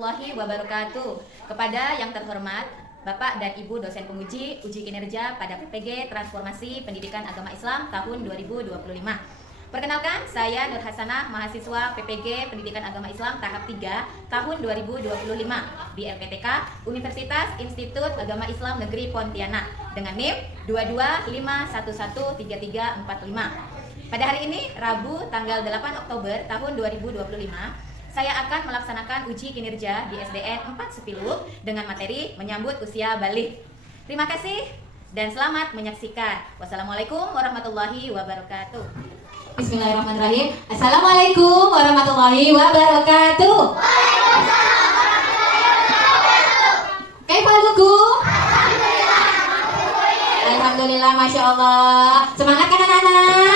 warahmatullahi wabarakatuh. Kepada yang terhormat Bapak dan Ibu dosen penguji uji kinerja pada PPG Transformasi Pendidikan Agama Islam tahun 2025. Perkenalkan, saya Nur Hasanah, mahasiswa PPG Pendidikan Agama Islam tahap 3 tahun 2025 di LPTK Universitas Institut Agama Islam Negeri Pontianak dengan NIM 225113345. Pada hari ini, Rabu tanggal 8 Oktober tahun 2025, saya akan melaksanakan uji kinerja di SDN 410 dengan materi menyambut usia balik. Terima kasih dan selamat menyaksikan. Wassalamualaikum warahmatullahi wabarakatuh. Bismillahirrahmanirrahim. Assalamualaikum warahmatullahi wabarakatuh. Kaifalukum? Alhamdulillah, masya Allah. Semangat kan anak-anak?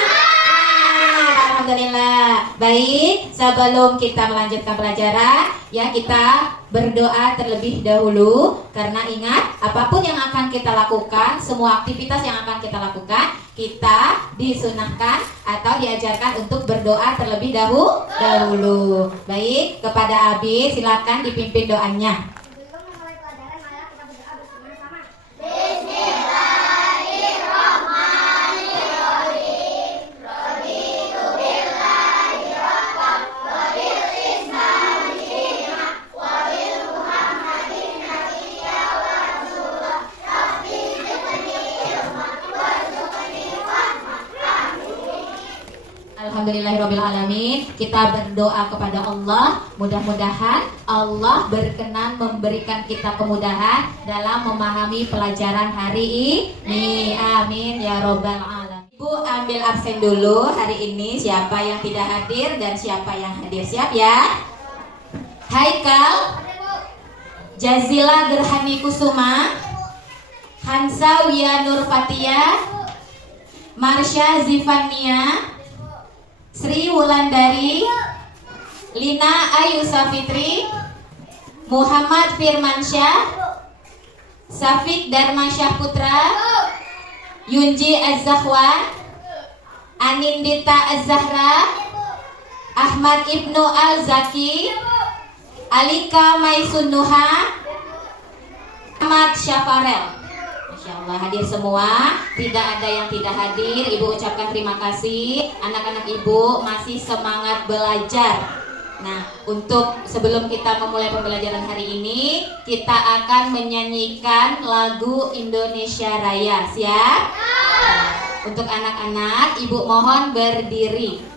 Alhamdulillah. Baik, sebelum kita melanjutkan pelajaran, ya kita berdoa terlebih dahulu. Karena ingat, apapun yang akan kita lakukan, semua aktivitas yang akan kita lakukan, kita disunahkan atau diajarkan untuk berdoa terlebih dahulu. Baik, kepada Abi silakan dipimpin doanya. Sebelum memulai pelajaran, mari kita berdoa bersama-sama. Alhamdulillahirrabbilalamin. Kita berdoa kepada Allah, mudah-mudahan Allah berkenan memberikan kita kemudahan dalam memahami pelajaran hari ini. Amin ya robbal alamin. Ibu ambil absen dulu hari ini, siapa yang tidak hadir dan siapa yang hadir. Siap ya? Haikal Jazila Gerhani Kusuma, Hansa Wia Nur Fatia, Marsha Zivania, Sri Wulandari, Lina Ayu Safitri, Muhammad Firmansyah, Safik Dharma Syahputra, Yunji Az-Zahwan, Anindita Az-Zahra, Ahmad Ibnu Al-Zaki, Alika Maisunnuha, Ahmad Syafarel. Masya Allah, hadir semua, tidak ada yang tidak hadir. Ibu ucapkan terima kasih. Anak-anak ibu masih semangat belajar. Nah, untuk sebelum kita memulai pembelajaran hari ini, kita akan menyanyikan lagu Indonesia Raya. Siap? Untuk anak-anak, ibu mohon berdiri.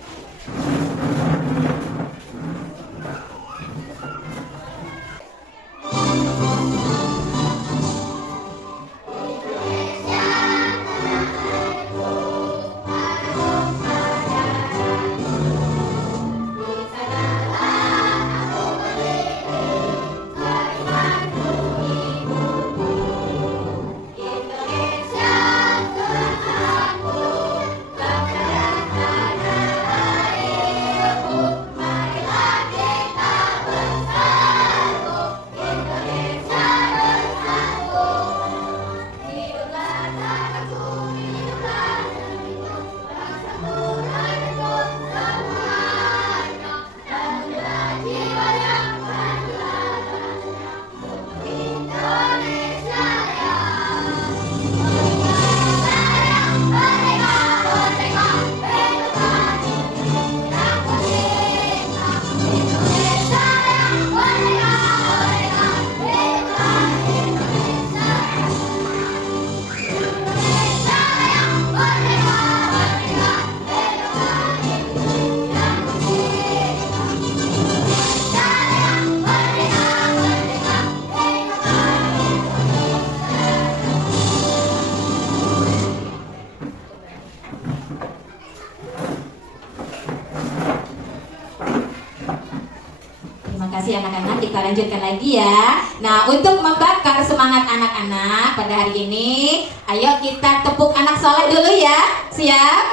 Anak-anak, kita lanjutkan lagi ya. Nah, untuk membakar semangat anak-anak pada hari ini, ayo kita tepuk anak soleh dulu ya. Siap?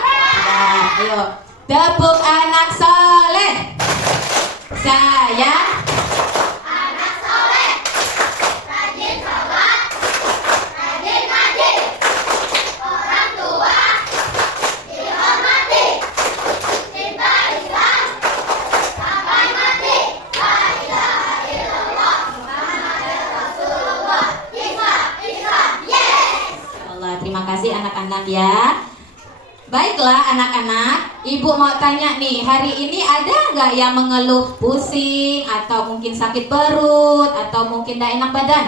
Nah, ayo tepuk anak soleh. Saya Anak soleh, rajin sholat, rajin ngaji, orang tua dihormati, cinta Islam sampai mati. La ilaha illallah. semangat ya. Baiklah anak-anak, ibu mau tanya nih, hari ini ada nggak yang mengeluh pusing atau mungkin sakit perut atau mungkin tidak enak badan?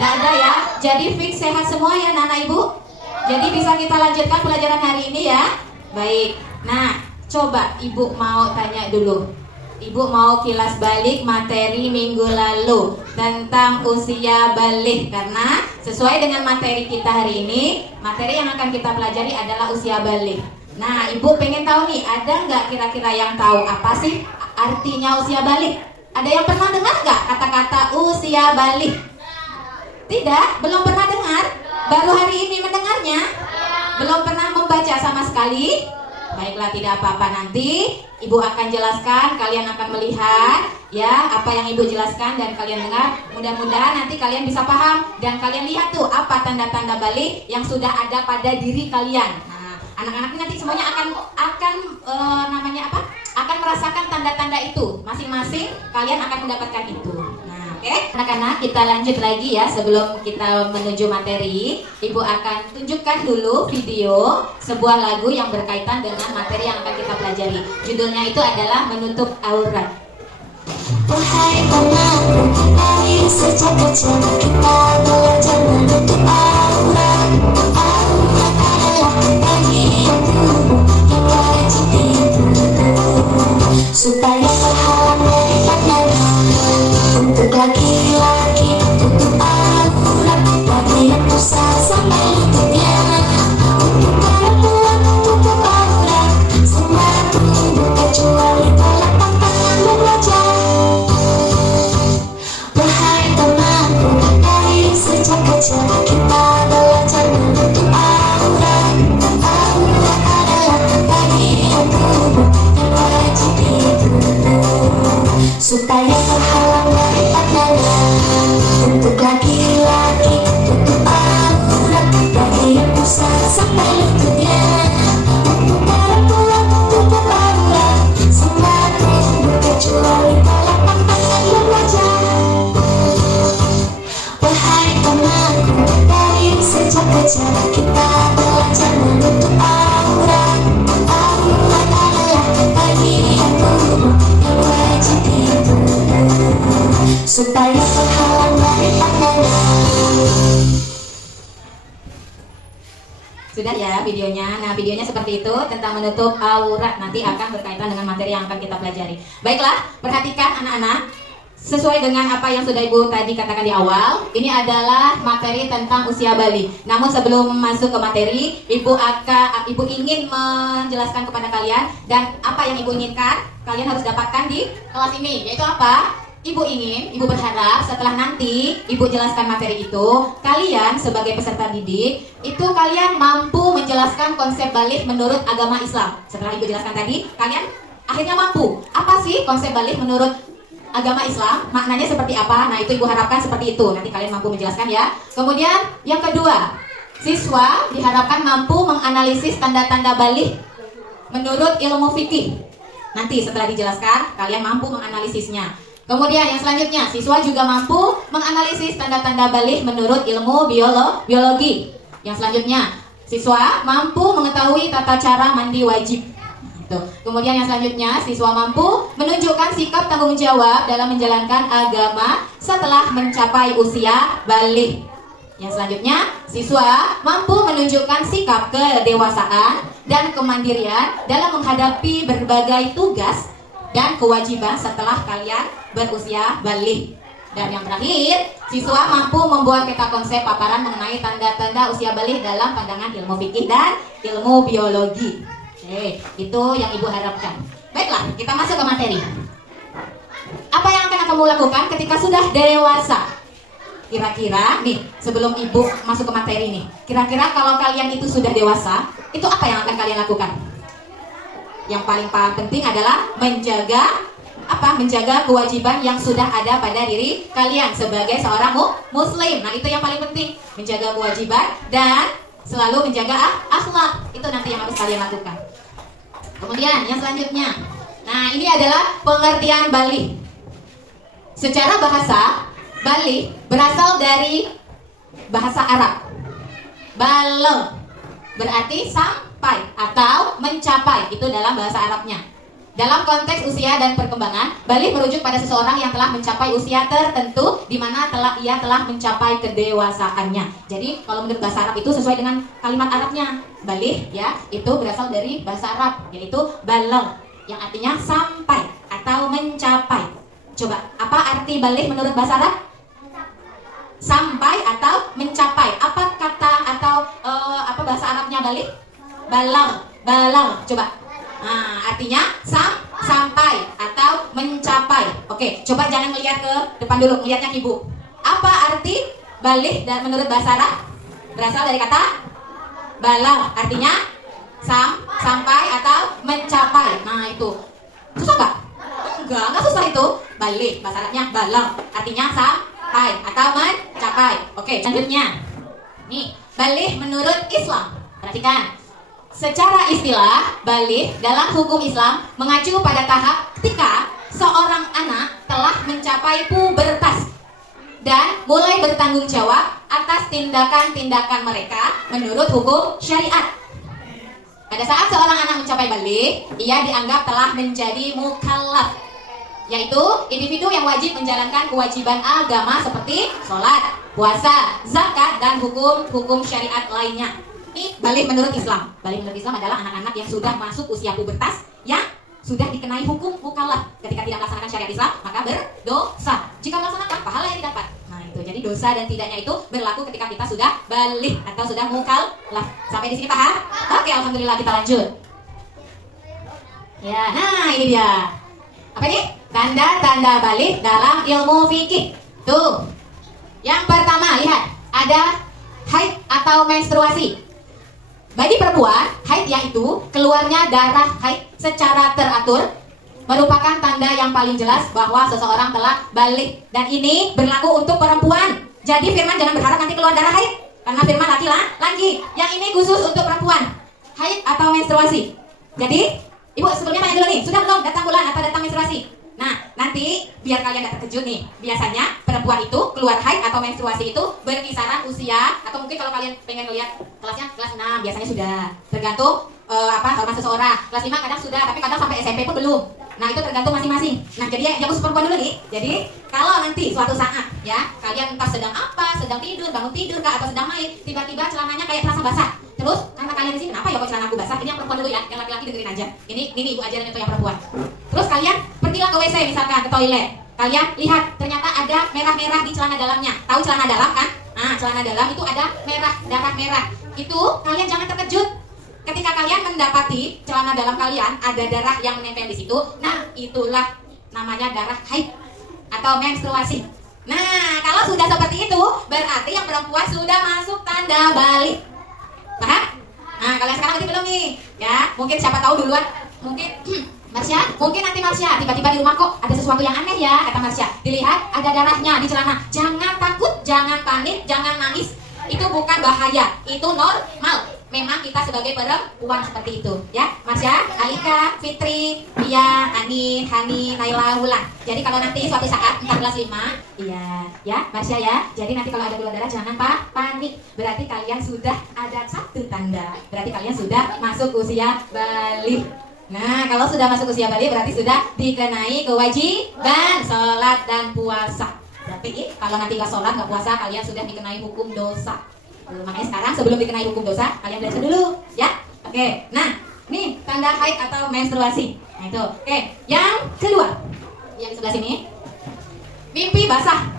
Nggak ada ya, jadi fix sehat semua ya anak ibu. Jadi bisa kita lanjutkan pelajaran hari ini ya. Baik, nah coba ibu mau tanya dulu. Ibu mau kilas balik materi minggu lalu tentang usia balik, karena sesuai dengan materi kita hari ini, materi yang akan kita pelajari adalah usia balik. Nah, ibu pengen tahu nih, ada nggak kira-kira yang tahu apa sih artinya usia balik? Ada yang pernah dengar nggak kata-kata usia balik? Tidak, belum pernah dengar. Baru hari ini mendengarnya. Belum pernah membaca sama sekali. Baiklah, tidak apa-apa, nanti ibu akan jelaskan, kalian akan melihat ya apa yang ibu jelaskan dan kalian dengar. Mudah-mudahan nanti kalian bisa paham dan kalian lihat tuh apa tanda-tanda balik yang sudah ada pada diri kalian. Nah, anak-anak nanti semuanya akan namanya apa? Akan merasakan tanda-tanda itu. Masing-masing kalian akan mendapatkan itu. Nah, oke, anak-anak, kita lanjut lagi ya. Sebelum kita menuju materi, ibu akan tunjukkan dulu video sebuah lagu yang berkaitan dengan materi yang akan kita pelajari. Judulnya itu adalah Menutup Aurat. Wahai penantu, dari sejak kecil kita belajar menutup aurat. Aurat adalah bagian tubuh yang wajib ditutup supaya terhalang dari pandangan. Untuk laki-laki tutup aurat bagian pusat sampai lututnya. Untuk perempuan tutup aurat semua tubuh kecuali telapak tangan dan wajah. Wahai temanku, dari sejak kecil kita belajar menutup aurat. Aurat adalah bagian tubuh yang wajib ditutup supaya terhalang dari pandangan. Untuk laki-laki tutup aurat bagian pusat sampai lututnya. Untuk perempuan tutup aurat semua tubuh kecuali telapak tangan dan wajah. Wahai temanku, dari sejak kecil kita belajar menutup aurat. Aurat adalah bagian tubuh yang wajib ditutup supaya terhalang dari pandangan. Sudah ya videonya. Nah, videonya seperti itu tentang menutup aurat, nanti akan berkaitan dengan materi yang akan kita pelajari. Baiklah, perhatikan anak-anak. Sesuai dengan apa yang sudah ibu tadi katakan di awal, ini adalah materi tentang usia balik. Namun sebelum masuk ke materi, ibu ingin menjelaskan kepada kalian, dan apa yang ibu inginkan kalian harus dapatkan di kelas ini, yaitu apa? Ibu berharap setelah nanti ibu jelaskan materi itu, kalian sebagai peserta didik itu kalian mampu menjelaskan konsep balik menurut agama Islam. Setelah ibu jelaskan tadi, kalian akhirnya mampu. Apa sih konsep balik menurut agama Islam? Maknanya seperti apa? Nah, itu ibu harapkan seperti itu. Nanti kalian mampu menjelaskan ya. Kemudian yang kedua, siswa diharapkan mampu menganalisis tanda-tanda balik menurut ilmu fikih. Nanti setelah dijelaskan, kalian mampu menganalisisnya. Kemudian yang selanjutnya, siswa juga mampu menganalisis tanda-tanda balik menurut ilmu biologi. Yang selanjutnya, siswa mampu mengetahui tata cara mandi wajib. Kemudian yang selanjutnya, siswa mampu menunjukkan sikap tanggung jawab dalam menjalankan agama setelah mencapai usia balik. Yang selanjutnya, siswa mampu menunjukkan sikap kedewasaan dan kemandirian dalam menghadapi berbagai tugas dan kewajiban setelah kalian berusia balik. Dan yang terakhir, siswa mampu membuat peta konsep paparan mengenai tanda-tanda usia balik dalam pandangan ilmu fikih dan ilmu biologi. Oke, itu yang ibu harapkan. Baiklah, kita masuk ke materi. Apa yang akan kamu lakukan ketika sudah dewasa? Kira-kira nih, sebelum ibu masuk ke materi nih, kira-kira kalau kalian itu sudah dewasa, itu apa yang akan kalian lakukan? Yang paling penting adalah menjaga kewajiban yang sudah ada pada diri kalian sebagai seorang muslim. Nah, itu yang paling penting, menjaga kewajiban dan selalu menjaga akhlak. Itu nanti yang harus kalian lakukan. Kemudian yang selanjutnya, nah ini adalah pengertian balik. Secara bahasa, balik berasal dari bahasa Arab. Balo. berarti sampai atau mencapai, itu dalam bahasa Arabnya. Dalam konteks usia dan perkembangan, baligh merujuk pada seseorang yang telah mencapai usia tertentu di mana ia telah mencapai kedewasaannya. Jadi kalau menurut bahasa Arab itu sesuai dengan kalimat Arabnya. Baligh ya, itu berasal dari bahasa Arab, yaitu balagh, yang artinya sampai atau mencapai. Coba, apa arti baligh menurut bahasa Arab? Sampai atau mencapai. Apa kata atau apa bahasa Arabnya baligh? Balagh. Coba. Nah, artinya sampai atau mencapai. Oke, coba jangan melihat ke depan dulu, melihatnya ke ibu. Apa arti baligh dan menurut bahasa Arab? Berasal dari kata balagh, artinya sampai atau mencapai. Nah, itu. Susah nggak? Enggak susah itu. Baligh, bahasa Arabnya balagh, artinya sampai atau mencapai. Oke, selanjutnya. Nih, baligh menurut Islam. Perhatikan. Secara istilah, baligh dalam hukum Islam mengacu pada tahap ketika seorang anak telah mencapai pubertas dan mulai bertanggung jawab atas tindakan-tindakan mereka menurut hukum syariat. Pada saat seorang anak mencapai baligh, ia dianggap telah menjadi mukallaf, yaitu individu yang wajib menjalankan kewajiban agama seperti sholat, puasa, zakat, dan hukum-hukum syariat lainnya. Ini baligh menurut Islam. Baligh menurut Islam adalah anak-anak yang sudah masuk usia pubertas, yang sudah dikenai hukum mukallaf. Ketika tidak melaksanakan syariat Islam, maka berdosa. Jika melaksanakan, pahala yang didapat. Nah itu, jadi dosa dan tidaknya itu berlaku ketika kita sudah baligh atau sudah mukallaf. Sampai di sini paham? Oke, alhamdulillah, kita lanjut. Ya, nah ini dia. Apa ini? Tanda-tanda baligh dalam ilmu fikih. Tuh. Yang pertama, lihat, ada haid atau menstruasi. Bagi perempuan, haid yaitu keluarnya darah haid secara teratur merupakan tanda yang paling jelas bahwa seseorang telah baligh, dan ini berlaku untuk perempuan. Jadi firman jangan berharap nanti keluar darah haid, karena firman laki-laki. Yang ini khusus untuk perempuan, haid atau menstruasi. Jadi, ibu sebelumnya tanya dulu nih, sudah belum datang bulan atau datang menstruasi? Nah, nanti biar kalian gak terkejut nih, biasanya perempuan itu keluar haid atau menstruasi itu berkisaran usia, atau mungkin kalau kalian pengen lihat kelasnya, kelas 6 biasanya sudah, tergantung hormat seseorang. Kelas 5 kadang sudah, tapi kadang sampai SMP pun belum. Nah, itu tergantung masing-masing. Nah, jadi yang khusus perempuan dulu nih. Jadi, kalau nanti suatu saat ya, kalian entah sedang apa, sedang tidur, bangun tidur kah, atau sedang main, tiba-tiba celananya kayak terasa basah. Terus kata kalian di sini, kenapa ya kok celanaku basah? Ini yang perempuan dulu ya, yang laki-laki dengerin aja. Ini ibu ajarin itu yang perempuan. Terus kalian pergilah ke WC misalkan, ke toilet. Kalian lihat ternyata ada merah-merah di celana dalamnya. Tahu celana dalam kan? Nah, celana dalam itu ada merah, darah merah. Itu kalian jangan terkejut. Ketika kalian mendapati celana dalam kalian ada darah yang menempel di situ, nah itulah namanya darah haid atau menstruasi. Nah, kalau sudah seperti itu, berarti yang perempuan sudah masuk tanda baligh. Paham? Nah, kalian sekarang berarti belum nih, ya? Mungkin siapa tahu duluan, mungkin Marsha, mungkin nanti Marsha tiba-tiba di rumah kok ada sesuatu yang aneh ya, kata Marsha. Dilihat ada darahnya di celana. Jangan takut, jangan panik, jangan nangis. Itu bukan bahaya, itu normal. Memang kita sebagai perempuan seperti itu, ya. Marsha, Alika, Fitri, Bia, Ani, Hani, Naila, Wulan. Jadi kalau nanti suatu saat entah kelas 5, iya, ya, Marsha ya. Jadi nanti kalau ada keluar darah jangan panik. Berarti kalian sudah ada satu tanda. Berarti kalian sudah masuk usia baligh. Nah, kalau sudah masuk usia baligh berarti sudah dikenai kewajiban sholat dan puasa. Berarti kalau nanti nggak sholat, nggak puasa, kalian sudah dikenai hukum dosa. Makanya sekarang sebelum dikenai hukum dosa, kalian belajar dulu, ya. Oke, nah, nih tanda haid atau menstruasi. Nah itu, oke. Yang kedua, yang sebelah sini, mimpi basah.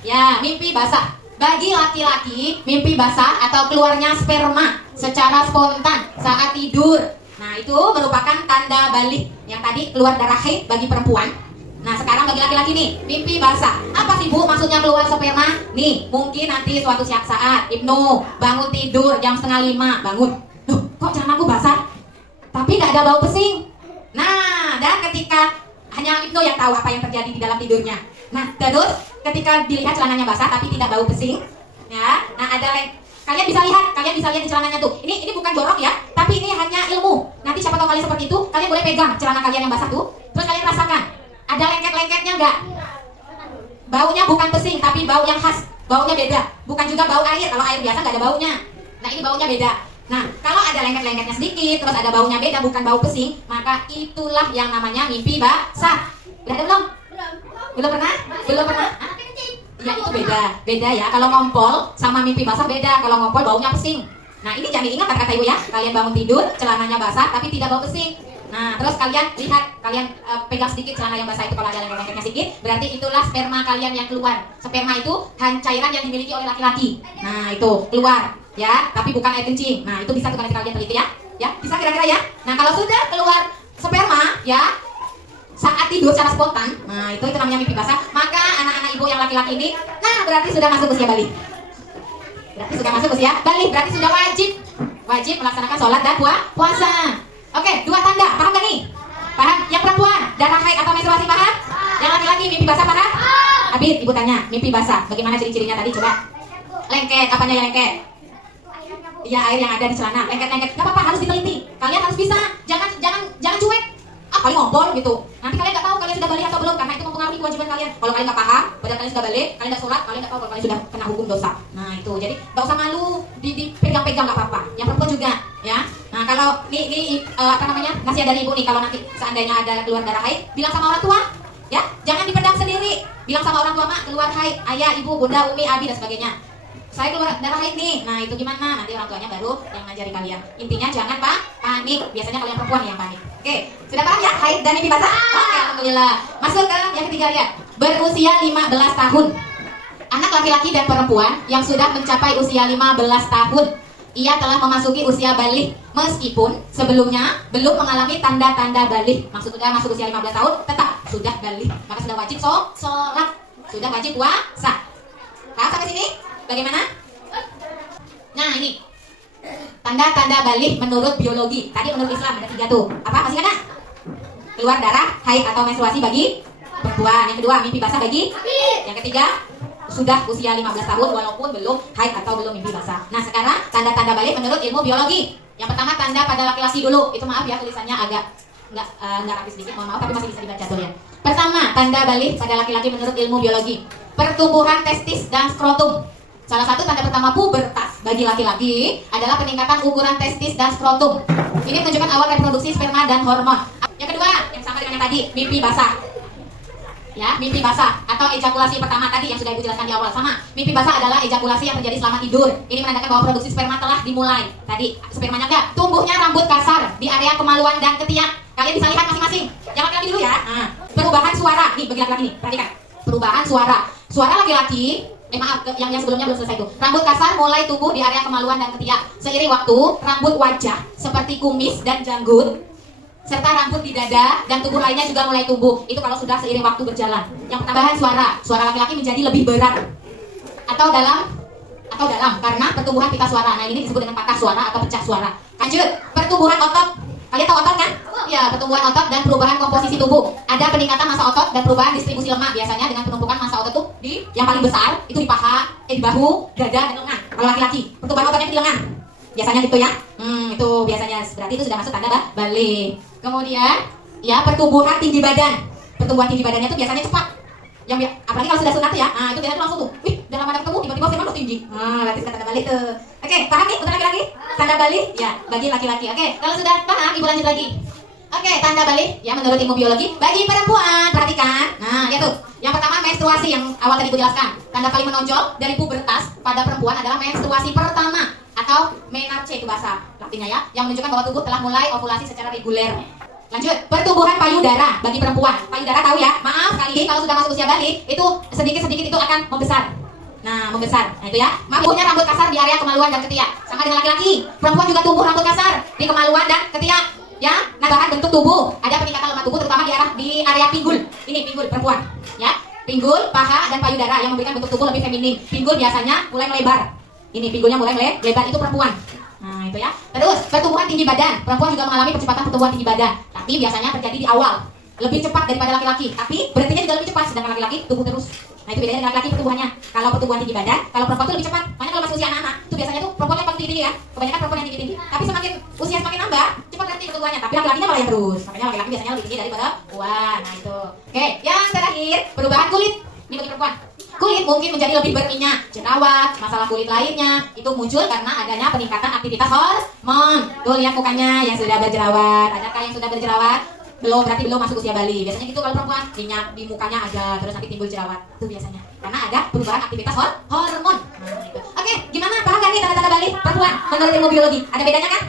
Ya, mimpi basah. Bagi laki-laki, mimpi basah atau keluarnya sperma secara spontan saat tidur. Nah itu merupakan tanda baligh. Yang tadi keluar darah haid bagi perempuan. Nah sekarang bagi laki-laki nih, mimpi basah. Apa sih Bu maksudnya keluar sperma? Nih, mungkin nanti suatu saat Ibnu bangun tidur jam 4:30, bangun. Loh, kok celanaku basah? Tapi gak ada bau pesing. Nah, dan ketika hanya Ibnu yang tahu apa yang terjadi di dalam tidurnya. Nah, terus ketika dilihat celananya basah tapi tidak bau pesing, ya. Nah, kalian bisa lihat di celananya tuh. Ini bukan jorok ya, tapi ini hanya ilmu. Nanti siapa tahu kalian seperti itu, kalian boleh pegang celana kalian yang basah tuh. Terus kalian rasakan. Ada lengket-lengketnya enggak? Baunya bukan pesing, tapi bau yang khas. Baunya beda. Bukan juga bau air. Kalau air biasa enggak ada baunya. Nah, ini baunya beda. Nah, kalau ada lengket-lengketnya sedikit, terus ada baunya beda, bukan bau pesing, maka itulah yang namanya mimpi basah. Udah ada belum? Belum pernah? Belum pernah? Hah? Ya itu beda ya. Kalau ngompol sama mimpi basah beda. Kalau ngompol baunya pesing. Nah ini jangan diingat kata ibu ya. Kalian bangun tidur, celananya basah tapi tidak bau pesing. Nah terus kalian lihat, kalian pegang sedikit celana yang basah itu, kalau ada lengket-lengketnya sedikit, berarti itulah sperma kalian yang keluar. Sperma itu cairan yang dimiliki oleh laki-laki. Nah itu keluar ya, tapi bukan air kencing. Nah itu bisa tuh kalian teliti ya. Ya bisa kira-kira ya. Nah kalau sudah keluar sperma ya saat tidur secara spontan, nah itu namanya mimpi basah. Maka anak-anak ibu yang laki-laki ini, nah berarti sudah masuk usia balik. Berarti sudah masuk usia balik, berarti sudah wajib melaksanakan sholat dan puasa. Oke, 2 tanda, paham gak nih? Paham? Yang perempuan, darah haid atau menstruasi paham? Yang laki-laki mimpi basah paham? Abid, ibu tanya, mimpi basah, bagaimana ciri-cirinya tadi coba? Lengket, apanya yang lengket? Iya, air yang ada di celana, lengket-lengket. Gak apa-apa, harus diteliti. Kalian harus bisa, jangan cuek. Paling ngompol gitu. Nanti kalian nggak tahu kalian sudah balik atau belum, karena itu mempengaruhi kewajiban kalian. Kalau kalian nggak paham, padahal kalian sudah balik, kalian nggak sholat, kalian nggak tahu kalau kalian sudah kena hukum dosa. Nah itu, jadi nggak usah malu, dipegang-pegang nggak apa-apa. Yang perempuan juga, ya. Nah kalau ini apa namanya, nasihat dari ibu nih, kalau nanti seandainya ada keluar darah haid, bilang sama orang tua, ya, jangan dipendam sendiri. Bilang sama orang tua, mak keluar haid, ayah, ibu, bunda, umi, abi dan sebagainya. Saya keluar darah haid nih, nah itu gimana? Nanti orang tuanya baru yang ngajari kalian. Intinya jangan panik. Biasanya kalian perempuan yang panik. Oke, sudah paham ya haid dan mimpi basah? Oke, alhamdulillah. Masuk ke yang ketiga, lihat. Berusia 15 tahun. Anak laki-laki dan perempuan yang sudah mencapai usia 15 tahun, ia telah memasuki usia balik meskipun sebelumnya belum mengalami tanda-tanda balik. Maksud sudah masuk usia 15 tahun, tetap sudah balik, maka sudah wajib sholat, sudah wajib puasa. Paham sampai sini? Bagaimana? Nah ini tanda-tanda balik menurut biologi. Tadi menurut Islam ada 3 tuh. Apa? Masih ada? Keluar darah haid atau menstruasi bagi perempuan. Yang kedua mimpi basah bagi. Yang ketiga sudah usia 15 tahun walaupun belum haid atau belum mimpi basah. Nah sekarang tanda-tanda balik menurut ilmu biologi. Yang pertama tanda pada laki-laki dulu. Itu maaf ya tulisannya agak nggak rapi sedikit, mohon maaf, tapi masih bisa dibaca tuh ya. Pertama tanda balik pada laki-laki menurut ilmu biologi, pertumbuhan testis dan skrotum. Salah satu tanda pertama pubertas bagi laki-laki adalah peningkatan ukuran testis dan skrotum. Ini menunjukkan awal reproduksi sperma dan hormon. Yang kedua, yang sama dengan yang tadi, mimpi basah. Ya, mimpi basah atau ejakulasi pertama tadi yang sudah Ibu jelaskan di awal sama. Mimpi basah adalah ejakulasi yang terjadi selama tidur. Ini menandakan bahwa produksi sperma telah dimulai. Tadi spermanya enggak. Tumbuhnya rambut kasar di area kemaluan dan ketiak. Kalian bisa lihat masing-masing. Yang laki-laki dulu ya. Nah, perubahan suara. Nih, bagi laki-laki nih, perhatikan. Perubahan suara. Suara laki-laki maaf, yang sebelumnya belum selesai itu. Rambut kasar mulai tumbuh di area kemaluan dan ketiak. Seiring waktu, rambut wajah seperti kumis dan janggut serta rambut di dada dan tubuh lainnya juga mulai tumbuh. Itu kalau sudah seiring waktu berjalan. Yang pertambahan suara laki-laki menjadi lebih berat atau dalam karena pertumbuhan pita suara. Nah, ini disebut dengan patah suara atau pecah suara. Lanjut, pertumbuhan otot. Kalian tahu otot kan? Ya, pertumbuhan otot dan perubahan komposisi tubuh. Ada peningkatan massa otot dan perubahan distribusi lemak, biasanya dengan penumpukan massa otot tuh di yang paling besar itu di paha, di bahu, dada dan lengan. Kalau laki-laki, pertumbuhan ototnya di lengan. Biasanya gitu ya. Itu biasanya berarti itu sudah masuk tanda balik. Kemudian, ya pertumbuhan tinggi badan. Pertumbuhan tinggi badannya itu biasanya cepat. Yang apalagi kalau sudah sunat ya. Nah, itu biasanya langsung tuh. Wih, dalam ada ketemu tiba-tiba firman udah tinggi. Nah, berarti sudah tanda balik tuh. Oke, paham nih untuk laki-laki? Tanda balik ya bagi laki-laki. Oke, kalau sudah paham Ibu lanjut lagi. Oke, tanda balik ya menurut ilmu biologi bagi perempuan. Perhatikan. Nah, ya tuh. Yang pertama menstruasi yang awal tadi Ibu jelaskan. Tanda paling menonjol dari pubertas pada perempuan adalah menstruasi pertama atau menarche itu bahasa Latinnya ya, yang menunjukkan bahwa tubuh telah mulai ovulasi secara reguler. Lanjut, pertumbuhan payudara bagi perempuan. Payudara tahu ya? Maaf sekali kalau sudah masuk usia balik itu sedikit-sedikit itu akan membesar. Nah, membesar. Nah, itu ya. Tumbuhnya rambut kasar di area kemaluan dan ketiak. Sama dengan laki-laki. Perempuan juga tumbuh rambut kasar di kemaluan dan ketiak. Ya, nambahan bentuk tubuh. Ada peningkatan lemak tubuh terutama di area pinggul. Ini pinggul perempuan. Ya, pinggul, paha dan payudara yang memberikan bentuk tubuh lebih feminin. Pinggul biasanya mulai melebar. Ini pinggulnya mulai lebar, itu perempuan. Nah, itu ya. Terus, pertumbuhan tinggi badan. Perempuan juga mengalami percepatan pertumbuhan tinggi badan. Tapi biasanya terjadi di awal. Lebih cepat daripada laki-laki. Tapi berhentinya juga lebih cepat. Sedangkan laki-laki tumbuh terus. Nah, itu bedanya dengan laki-laki pertumbuhannya. Kalau pertumbuhan tinggi badan, kalau perempuan itu lebih cepat. Makanya kalau masih usia anak-anak, itu biasanya tuh perempuan yang paling tinggi ya. Kebanyakan perempuan yang tinggi-tinggi. Tapi semakin usia semakin nambah, cepat berhenti pertumbuhannya. Tapi laki-lakinya malah yang terus. Makanya laki-laki biasanya lebih tinggi daripada perempuan. Nah, itu. Oke, yang terakhir, perubahan kulit. Ini bagi perempuan. kulit mungkin menjadi lebih berminyak, jerawat, masalah kulit lainnya itu muncul karena adanya peningkatan aktivitas hormon. Tuh lihat mukanya yang sudah berjerawat. Adakah yang sudah berjerawat? Belum, berarti belum masuk usia bali. Biasanya gitu kalau perempuan, minyak di mukanya ada, terus nanti timbul jerawat. Itu biasanya karena ada perubahan aktivitas hormon. Nah, itu. Oke, gimana? Paham gak nih tanda-tanda bali perempuan menurut ilmu biologi? Ada bedanya kan?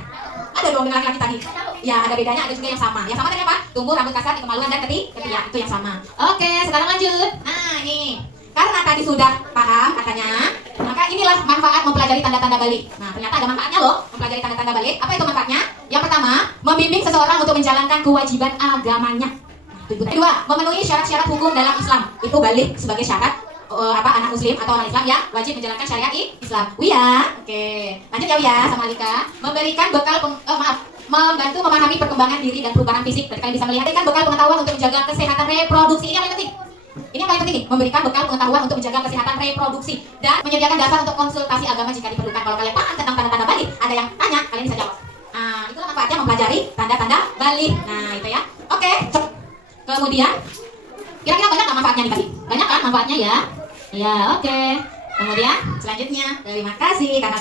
Ada dong dengan laki-laki tadi. Ya, ada bedanya, ada juga yang sama. Yang sama tadi apa? Tumbuh, rambut kasar, kemaluan dan ketiak. Itu yang sama. Oke, sekarang lanjut. Nah, ini. Karena tadi sudah paham katanya, maka inilah manfaat mempelajari tanda-tanda balik. Nah, ternyata ada manfaatnya loh mempelajari tanda-tanda balik. Apa itu manfaatnya? Yang pertama, membimbing seseorang untuk menjalankan kewajiban agamanya. Nah, itu. Kedua, memenuhi syarat-syarat hukum dalam Islam. Itu balik sebagai syarat anak muslim atau orang Islam yang wajib menjalankan syariat Islam. Wia, oke. Lanjut ya Wia sama Alika. Memberikan bekal membantu memahami perkembangan diri dan perubahan fisik. Berarti kalian bisa melihat kan bekal pengetahuan untuk menjaga kesehatan reproduksi. Ini yang paling penting. Ini yang paling penting nih, memberikan bekal pengetahuan untuk menjaga kesehatan reproduksi dan menyediakan dasar untuk konsultasi agama jika diperlukan. Kalau kalian paham tentang tanda-tanda balik, ada yang tanya, kalian bisa jawab. Nah, itulah manfaatnya mempelajari tanda-tanda balik. Nah, itu ya. Oke. Kemudian, kira-kira banyak nggak manfaatnya nih tadi? Banyak kan manfaatnya ya? Ya, oke. Kemudian selanjutnya, terima kasih karena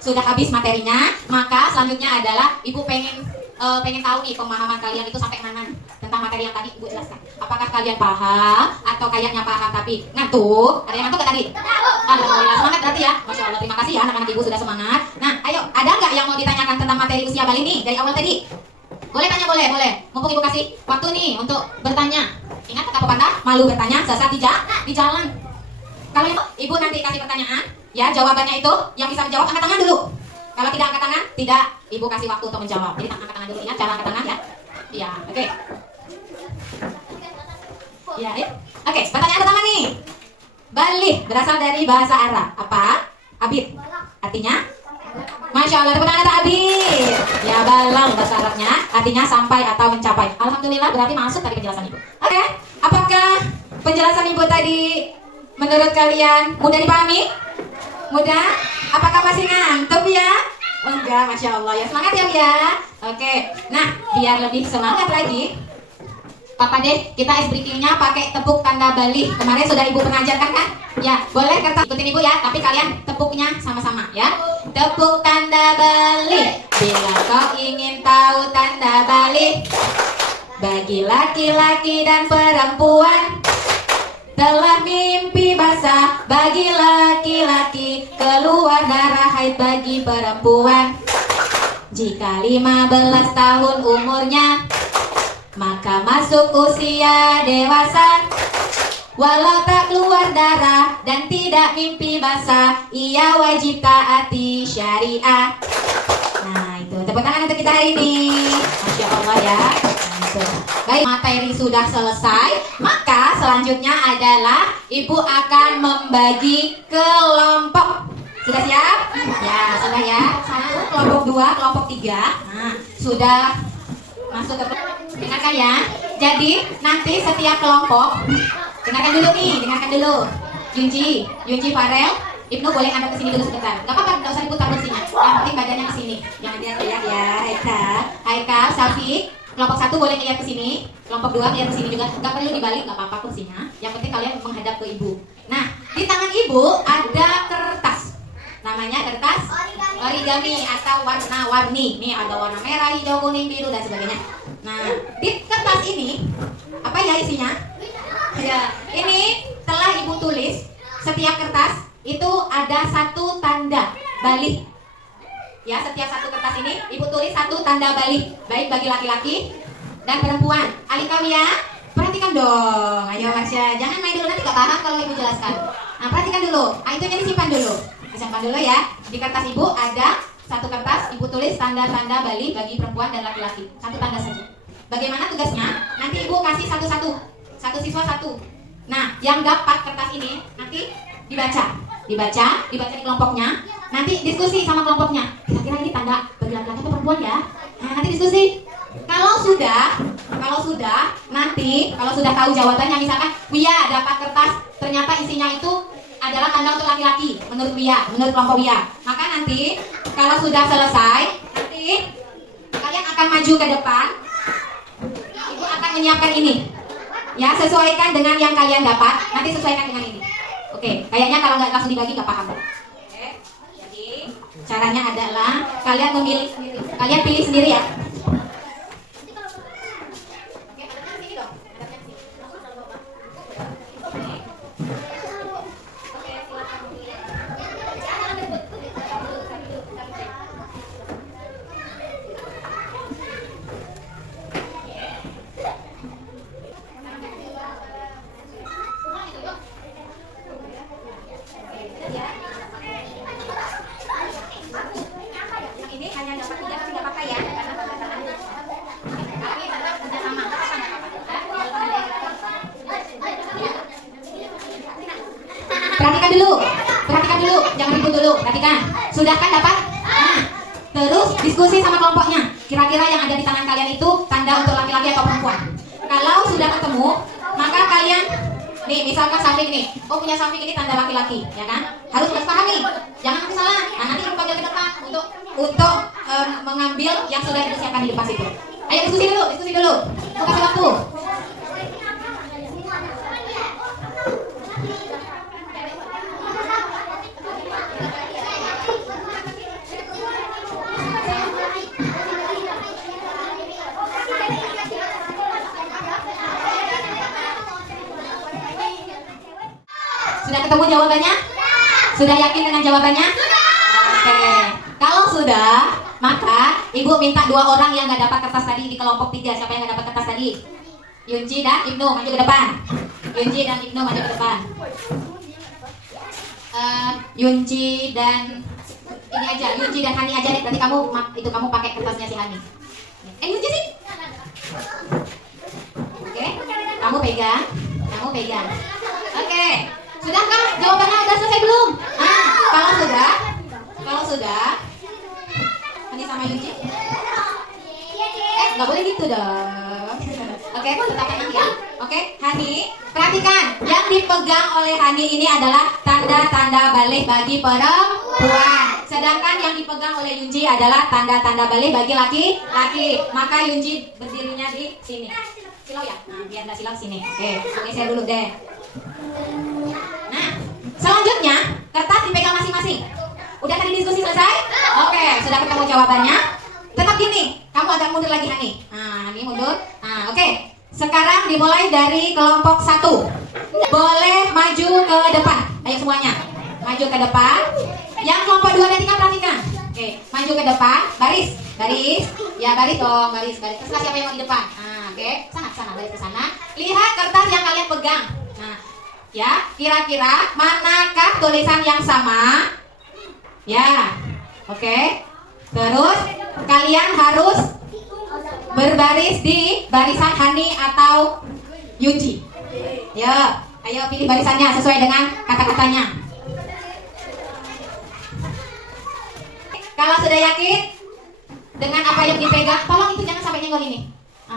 sudah habis materinya. Maka selanjutnya adalah Ibu pengen tahu nih pemahaman kalian itu sampai mana tentang materi yang tadi Ibu jelaskan. Apakah kalian paham atau kayaknya paham tapi ngantuk? Ada yang ngantuk gak tadi? Alhamdulillah, semangat berarti ya. Masya Allah, terima kasih ya anak-anak Ibu sudah semangat. Nah, ayo, ada nggak yang mau ditanyakan tentang materi usia bali nih dari awal tadi? Boleh tanya, boleh. Mumpung Ibu kasih waktu nih untuk bertanya. Ingat kata pepatah, malu bertanya sesat di jalan. Kalau Ibu nanti kasih pertanyaan, ya jawabannya itu yang bisa menjawab angkat tangan dulu. Kalau tidak angkat tangan, tidak Ibu kasih waktu untuk menjawab. Jadi angkat tangan dulu, ingat cara angkat tangan ya. Iya, oke. Iya, ya. Oke, pertanyaan pertama nih. Balik berasal dari bahasa Arab. Apa? Abid. Artinya? Masya Allah, tepuk tangan untuk Abid. Ya, balang bahasa Arabnya. Artinya sampai atau mencapai. Alhamdulillah, berarti masuk tadi penjelasan Ibu. Oke, apakah penjelasan Ibu tadi menurut kalian mudah dipahami? Mudah? Apakah masih ngantuk ya? Enggak, Masya Allah ya. Semangat ya ya. Oke, nah biar lebih semangat lagi, Papa deh, kita ice breaking-nya pakai tepuk tanda balik. Kemarin sudah Ibu pernah ajarkan kan? Ya, boleh kertas ikutin Ibu ya. Tapi kalian tepuknya sama-sama ya. Tepuk tanda balik. Bila kau ingin tahu tanda balik, bagi laki-laki dan perempuan, telah mimpi basah bagi laki-laki, keluar darah haid bagi perempuan. Jika 15 tahun umurnya, maka masuk usia dewasa. Walau tak keluar darah dan tidak mimpi basah, ia wajib taati syariah. Nah itu, tepuk tangan untuk kita hari ini. Masya Allah ya. Baik, materi sudah selesai. Maka selanjutnya adalah Ibu akan membagi kelompok. Sudah siap? Ya, sudah ya. 1, kelompok 2, kelompok 3. Nah, sudah masuk ke dengarkan ya. Jadi nanti setiap kelompok, dengarkan dulu nih, dengarkan dulu. Yunji, Farel, Ibnu boleh ngadep ke sini dulu sebentar. Gak apa-apa, gak usah diputar kursinya. Yang penting badannya ke sini. Jangan lihat ya. Haika, Safi. Kelompok 1 boleh lihat ke sini, kelompok 2 lihat ke sini juga. Gak perlu dibalik, gak apa-apa kursinya. Yang penting kalian menghadap ke Ibu. Nah, di tangan Ibu ada kertas. Namanya kertas origami atau warna-warni. Nih ada warna merah, hijau, kuning, biru dan sebagainya. Nah, di kertas ini apa ya isinya? Ya, ini telah Ibu tulis. Setiap kertas itu ada satu tanda balik. Ya, setiap satu kertas ini Ibu tulis satu tanda balik, baik bagi laki-laki dan perempuan. Alika ya, perhatikan dong. Ayo Masya, jangan main dulu, nanti gak paham kalau Ibu jelaskan. Nah, perhatikan dulu. Itu jadi simpan dulu. Disimpan dulu ya. Di kertas Ibu ada satu kertas, Ibu tulis tanda-tanda balik bagi perempuan dan laki-laki. Satu tanda saja. Bagaimana tugasnya? Nanti Ibu kasih satu-satu. Satu siswa satu. Nah, yang dapat kertas ini nanti dibaca di kelompoknya. Nanti diskusi sama kelompoknya. Kira-kira ini tanda bagi laki-laki atau perempuan ya? Nah, nanti diskusi. Kalau sudah, nanti kalau sudah tahu jawabannya, misalkan Wia dapat kertas, ternyata isinya itu adalah tanda untuk laki-laki menurut Wia, menurut kelompok Wia. Maka nanti kalau sudah selesai, nanti kalian akan maju ke depan. Ibu akan menyiapkan ini. Ya, sesuaikan dengan yang kalian dapat. Nanti sesuaikan dengan ini. Oke, kayaknya kalau nggak langsung dibagi nggak paham. Oke, jadi caranya adalah kalian memilih sendiri. Kalian pilih sendiri ya. Oke, adabnya sini dong. Adabnya sini. Oke, silakan memilih. Jangan berebut. Yang ini hanya dapat 3 tapi nggak pakai ya, karena pembatasan. Tapi tetap sudah sama. Perhatikan dulu, jangan ribut dulu. Perhatikan, sudah kan dapat? Nah, terus diskusi sama kelompoknya. Kira-kira yang ada di tangan kalian itu tanda untuk laki-laki atau perempuan. Kalau sudah ketemu, maka kalian nih, misalkan Safik nih, oh punya Safik ini tanda laki-laki, ya kan? Harus paham nih, jangan nanti salah. Nah, nanti panggil ke depan untuk mengambil yang sudah disiapkan di depan situ. Ayo diskusi dulu. Aku kasih waktu. Sudah ketemu jawabannya? Sudah yakin dengan jawabannya? Oke. Kalau sudah, maka ibu minta 2 orang yang nggak dapat kertas tadi di kelompok 3. Siapa yang nggak dapat kertas tadi? Yunji dan Ibnu maju ke depan. Yunji dan Ibnu maju ke depan. Yunji dan ini aja, Yunji dan Hani aja deh. Berarti kamu pakai kertasnya si Hani. Yunji sih. Oke. Kamu pegang. Oke. Sudahkah? Jawabannya udah selesai belum? Nah, kalau sudah, Hani sama Yunji. Nggak boleh gitu dong. Oke, tetap tenang ya. Oke, Hani, perhatikan. Yang dipegang oleh Hani ini adalah tanda-tanda balik bagi perempuan. Sedangkan yang dipegang oleh Yunji adalah tanda-tanda balik bagi laki-laki. Maka Yunji berdirinya di sini. Silau ya? Nah, biar nggak silau sini. Oke, geser dulu deh. Nah, selanjutnya kertas dipegang masing-masing. Udah tadi diskusi selesai? Oke, sudah ketemu jawabannya. Tetap gini, kamu agak mundur lagi Hani. Nah, Hani mundur. Nah, oke. Sekarang dimulai dari kelompok 1. Boleh maju ke depan. Ayo semuanya, maju ke depan. Yang kelompok 2 nanti kan perhatikan. Oke, maju ke depan, baris. Ya, baris dong, baris. Terserah siapa yang mau di depan. Nah, oke, sana, baris ke sana. Lihat kertas yang kalian pegang. Nah, ya, kira-kira manakah tulisan yang sama? Ya, oke. Terus kalian harus berbaris di barisan Hani atau Yunji. Ya, ayo pilih barisannya sesuai dengan kata-katanya. Kalau sudah yakin dengan apa yang dipegang, tolong itu jangan sampai nyenggol ini.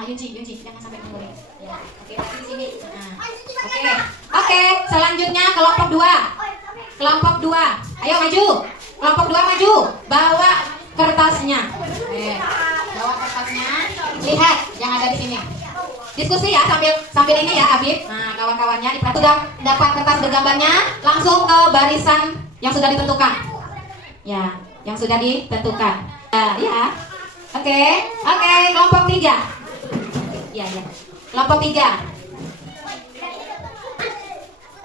Yunji, jangan sampai nyenggol ini. Ya, oke, di sini. Oke, selanjutnya kelompok 2. Ayo maju. Kelompok 2 maju. Bawa kertasnya. Bawa kertasnya. Lihat yang ada di sini. Diskusi ya sambil ini ya Habib. Nah, kawan-kawannya sudah dapat kertas bergambarnya, langsung ke barisan yang sudah ditentukan. Ya, yang sudah ditentukan. Ya. Oke, kelompok 3. Ya. Kelompok 3.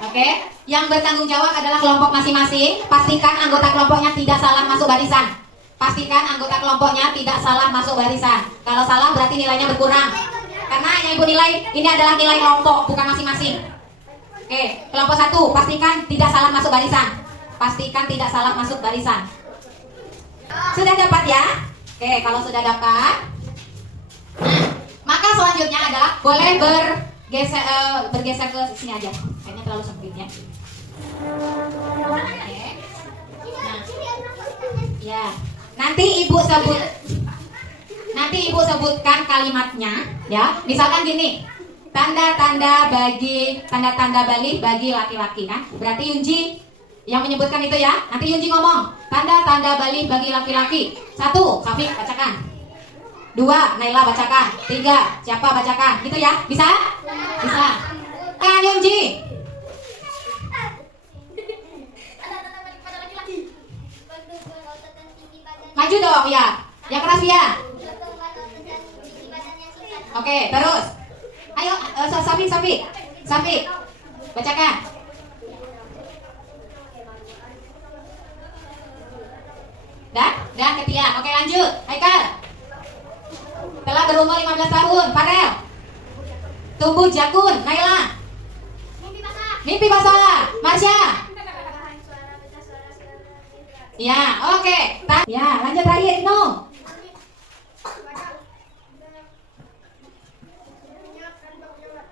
Oke, yang bertanggung jawab adalah kelompok masing-masing. Pastikan anggota kelompoknya tidak salah masuk barisan. Kalau salah berarti nilainya berkurang. Karena yang ibu nilai ini adalah nilai kelompok, bukan masing-masing. Oke, kelompok 1, pastikan tidak salah masuk barisan. Sudah dapat ya? Oke, kalau sudah dapat, maka selanjutnya adalah boleh bergeser ke sini aja. Kayaknya terlalu sempit ya. Oke. Nah, ya. Nanti ibu sebutkan kalimatnya, ya. Misalkan gini, tanda-tanda balik bagi laki-laki kan. Berarti Yunji yang menyebutkan itu ya. Nanti Yunji ngomong, tanda-tanda balik bagi laki-laki. 1, Safik bacakan. 2, Naila bacakan. 3, siapa bacakan. Gitu ya. Bisa? Bisa. Yunji. Maju dong ya. Yang keras ya. Oke, terus. Ayo, Safik. Bacakan. Dah ketiak. Oke, lanjut. Haikal. Telah berumur 15 tahun. Farel. Tumbuh jakun. Naila. Mimpi basah. Marsha. Ya, oke. Ya, lanjut terakhir. Ibnu.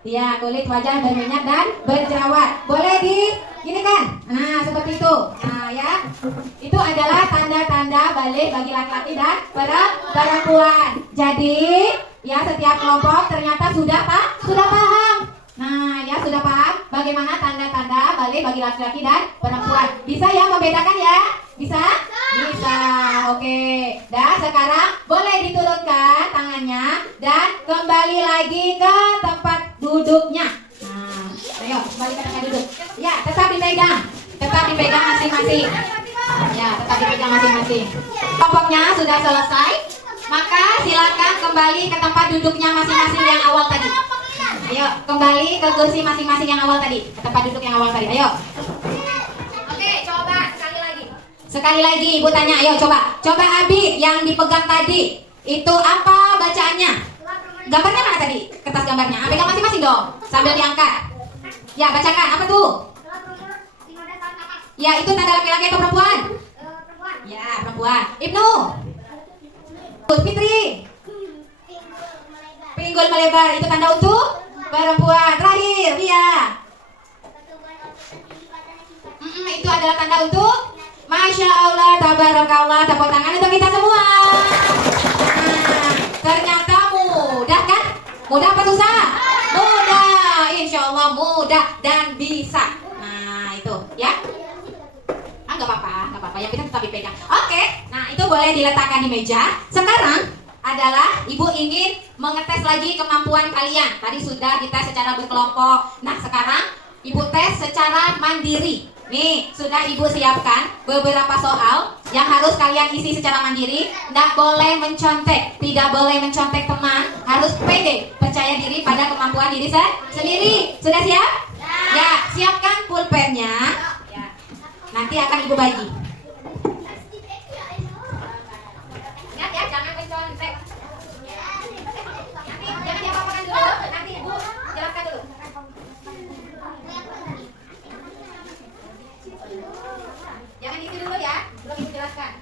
Ya, kulit wajah berminyak dan berjerawat. Boleh gini kan? Nah, seperti itu. Nah, ya. Itu adalah tanda-tanda balik bagi laki-laki dan perempuan. Jadi, ya setiap kelompok ternyata sudah paham. Nah, ya sudah paham bagaimana tanda-tanda balik bagi laki-laki dan perempuan. Bisa ya membedakan ya? Bisa? Bisa. Oke. Dan sekarang boleh diturunkan tangannya dan kembali lagi ke tempat duduknya. Nah, ayo kembali ke tempat duduk. Ya, tetap dipegang masing-masing. Ya, tetap dipegang masing-masing. Kelompoknya sudah selesai, maka silakan kembali ke tempat duduknya masing-masing yang awal tadi. Ayo, kembali ke kursi masing-masing yang awal tadi, ke tempat duduk yang awal tadi. Ayo. Oke, coba sekali lagi Ibu tanya. Ayo coba Abi yang dipegang tadi itu apa bacaannya? Gambarnya mana tadi? Kertas gambarnya. Pegang masing-masing dong sambil diangkat. Ya, bacakan. Apa tuh? Ya, itu tanda laki-laki atau perempuan? Ya, perempuan. Ibnu. Fitri. Pinggul melebar. Itu tanda untuk perempuan. Terakhir, Ria. Itu adalah tanda untuk Masya Allah, tabarakallah. Tepuk tangan untuk kita semua. Nah, ternyata mudah kan? Mudah apa susah? Mudah. Insya Allah mudah dan bisa. Nah, itu ya. Nggak apa-apa. Yang kita tetap dipegang. Oke. Nah, itu boleh diletakkan di meja. Sekarang adalah Ibu ingin mengetes lagi kemampuan kalian. Tadi sudah dites secara berkelompok. Nah, sekarang Ibu tes secara mandiri. Nih, sudah Ibu siapkan beberapa soal yang harus kalian isi secara mandiri. Nggak boleh mencontek, tidak boleh mencontek teman. Harus pede, percaya diri pada kemampuan diri sendiri. Sudah siap? Ya, siapkan pulpennya. Ya. Nanti akan Ibu bagi. Ingat ya, jangan mencontek. Jangan diapa-apakan dulu. Nanti Ibu jelaskan dulu. Jangan isi dulu ya, belum Ibu jelaskan.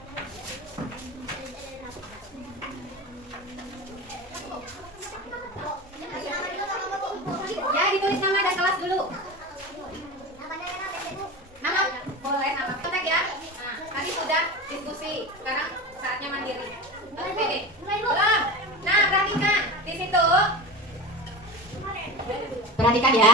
Ya, ditulis nama dan kelas dulu. Nama, boleh nama. Kontak ya. Nah, tadi sudah diskusi, sekarang saatnya mandiri. Pede. Belum. Nah, perhatikan di situ. Perhatikan ya.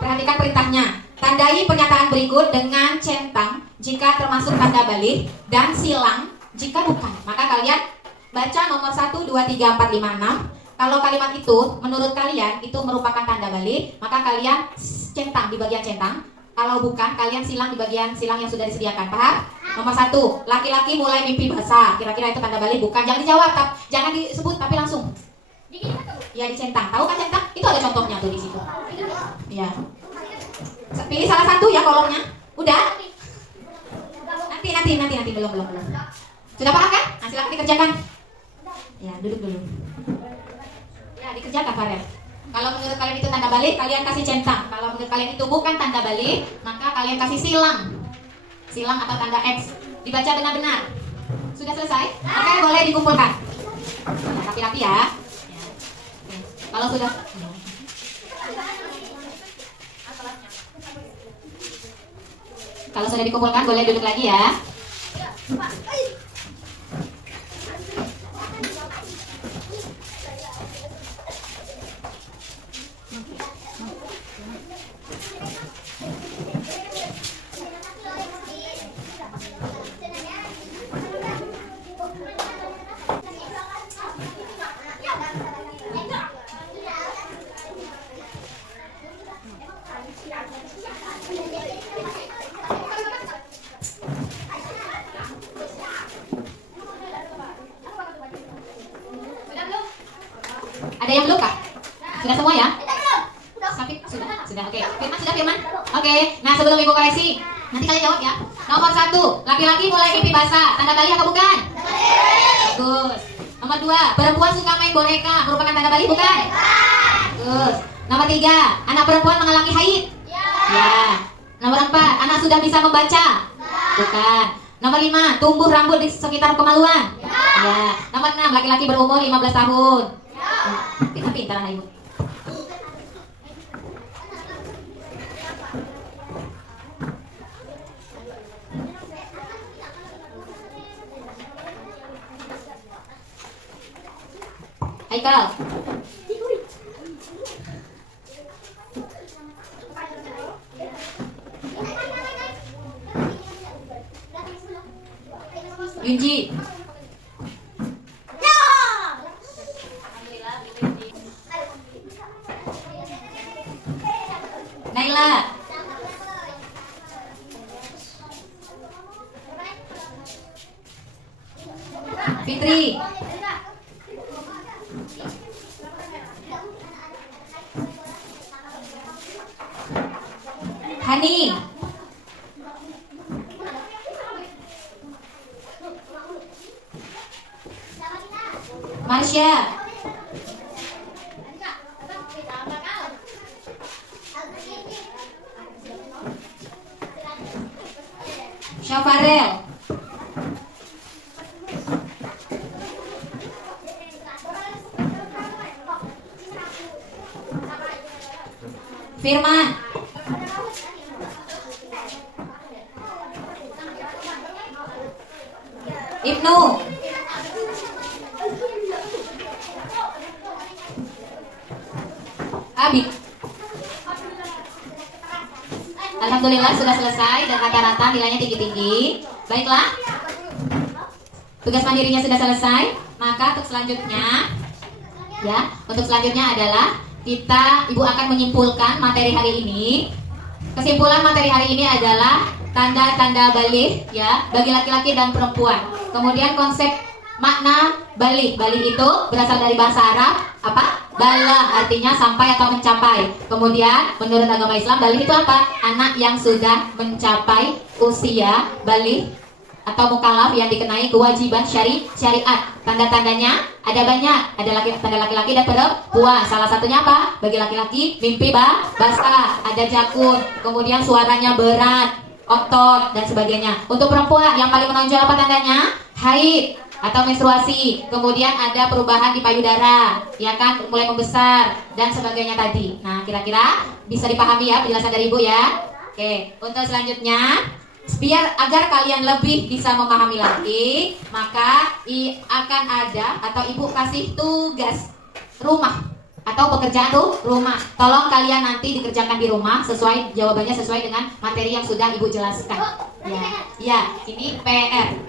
Perhatikan perintahnya. Tandai pernyataan berikut dengan centang jika termasuk tanda balik dan silang jika bukan. Maka kalian baca nomor 1, 2, 3, 4, 5, 6. Kalau kalimat itu menurut kalian itu merupakan tanda balik, maka kalian centang di bagian centang. Kalau bukan, kalian silang di bagian silang yang sudah disediakan. Paham? Nomor 1, laki-laki mulai mimpi basah. Kira-kira itu tanda balik bukan? Jangan dijawab, jangan disebut tapi langsung. Ya, dicentang. Tahu kan centang? Itu ada contohnya tuh di situ. Ya. Pilih salah satu ya kolomnya. Udah? Nanti belum. Sudah paham kan? Nah, silakan dikerjakan. Ya, duduk dulu. Ya, dikerjakan Farel. Kalau menurut kalian itu tanda balik, kalian kasih centang. Kalau menurut kalian itu bukan tanda balik, maka kalian kasih silang. Silang atau tanda X. Dibaca benar-benar. Sudah selesai? Oke, boleh dikumpulkan. Ya, rapi-rapi ya. Ya. Kalau sudah Kalau sudah dikumpulkan boleh duduk lagi ya. Ada yang belum kak? Sudah semua ya? Sakit? Sudah. Oke. Firman? Oke. Nah sebelum ibu koreksi, nanti kalian jawab ya. Nomor 1, laki-laki mulai pipi basah. Tanda bali apa bukan? Bagus. Nomor 2, perempuan suka main boneka. Merupakan tanda bali bukan? Bagus. Nomor 3, anak perempuan mengalami haid. Ya. Nomor 4, anak sudah bisa membaca. Bukan. Nomor 5, tumbuh rambut di sekitar kemaluan. Ya. Nomor 6, laki-laki berumur 15 tahun. Pintar anak ibu. Haikal. Yunji. Naila. Fitri. Hani. Marsha. Syafarel. Firman. Ibnu. Abi. Alhamdulillah sudah selesai dan rata-rata nilainya tinggi-tinggi. Baiklah. Tugas mandirinya sudah selesai. Maka untuk selanjutnya adalah ibu akan menyimpulkan materi hari ini. Kesimpulan materi hari ini adalah tanda-tanda balik ya bagi laki-laki dan perempuan. Kemudian konsep makna balik. Balik itu berasal dari bahasa Arab apa? Bala, artinya sampai atau mencapai. Kemudian menurut agama Islam balik itu apa? Anak yang sudah mencapai usia balik atau mukallaf yang dikenai kewajiban syariat. Tanda-tandanya ada banyak. Ada tanda laki-laki dan perempuan. Salah satunya apa? Bagi laki-laki mimpi basah, ada jakun, kemudian suaranya berat, otot dan sebagainya. Untuk perempuan yang paling menonjol apa tandanya? Haid atau menstruasi, kemudian ada perubahan di payudara, ya kan, mulai membesar dan sebagainya tadi. Nah, kira-kira bisa dipahami ya penjelasan dari ibu ya. Oke, untuk selanjutnya, biar agar kalian lebih bisa memahami lagi, maka akan ada atau ibu kasih tugas rumah atau pekerjaan rumah. Tolong kalian nanti dikerjakan di rumah jawabannya sesuai dengan materi yang sudah ibu jelaskan. Ya, ini PR.